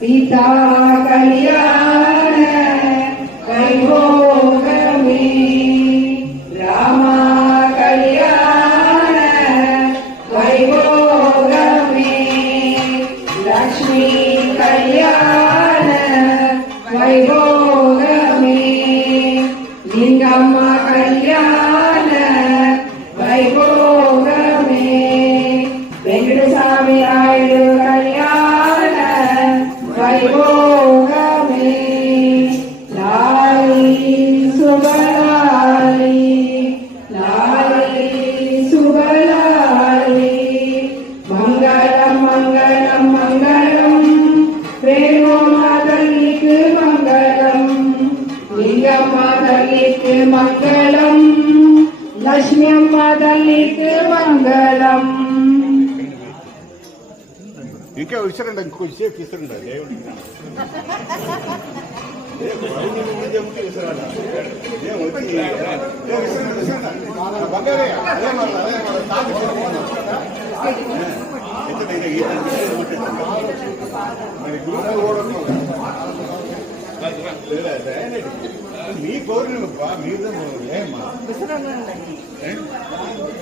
पिता कल्याण कैभो कैभोगमे रामा कल्याण वैभोगमे लक्ष्मी कल्याण। విసరండి ఇంకొంచెం సేపు విసరండి దేవుడి ఏ, వరుణుని ముందే ఉంటే విసరాలా? ఏ, వచ్చి, ఏ, విసరండి, విసరండి. నా బంగారే, అదే మరి, అదే మరి, తాకి విసరండి. ఏ, ఎత్తండి, ఇంకా ఈత విసరండి, ముట్టండి. మరి గురువు ఓడకుండా. లేదా, అదే, మీ పౌర్ణిమప్ప మీద ఏమ్మా ఏ?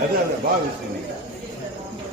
అదే అదే బాగా విస్తుంది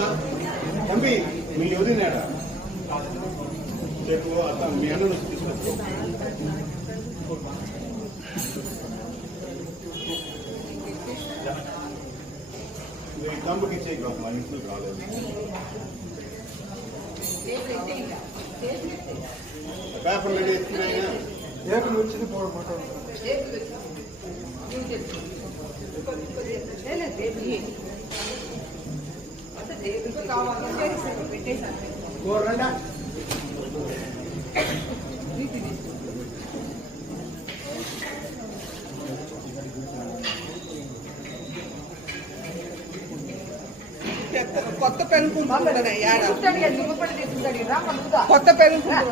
ఇంకోటి ఏడమ్మా తంబి మీ వదినాడా చెప్పు అతను మీ అన్నను తీసుకొచ్చు మీ తమ్ముకి ఇచ్చే మా ఇంట్లో రాలేదు పేపర్లు రెడీ ఎత్తున్నాయా ఏకలు వచ్చింది పోవడం కావాలంటే పెట్టేశాను. కొత్త పెనుకుంటున్నాడు యాడ. కొత్త పెనుకుంటున్నాడు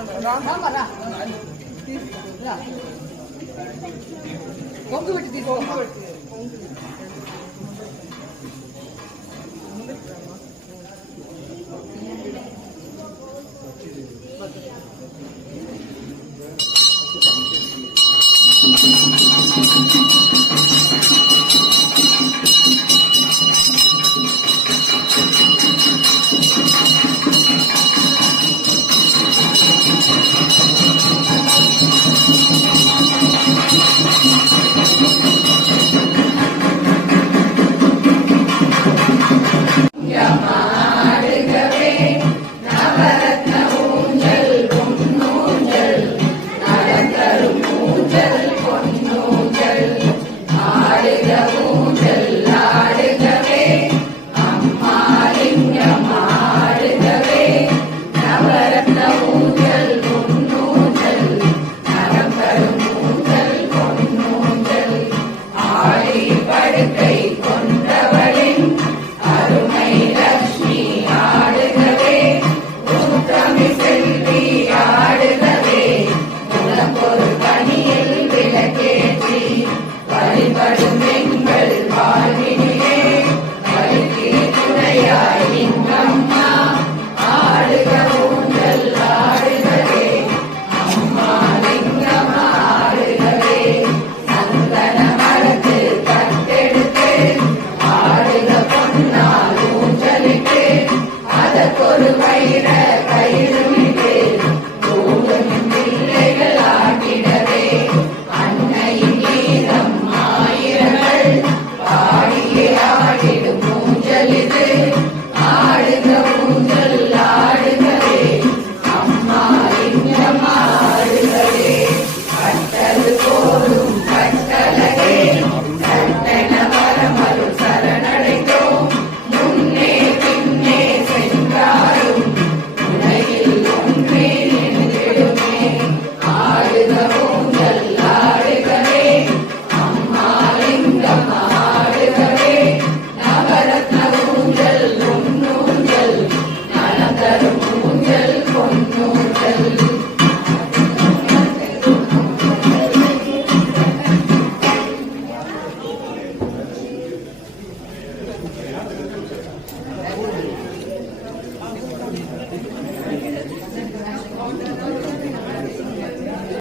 కొంగు పెట్టి తీసుకో.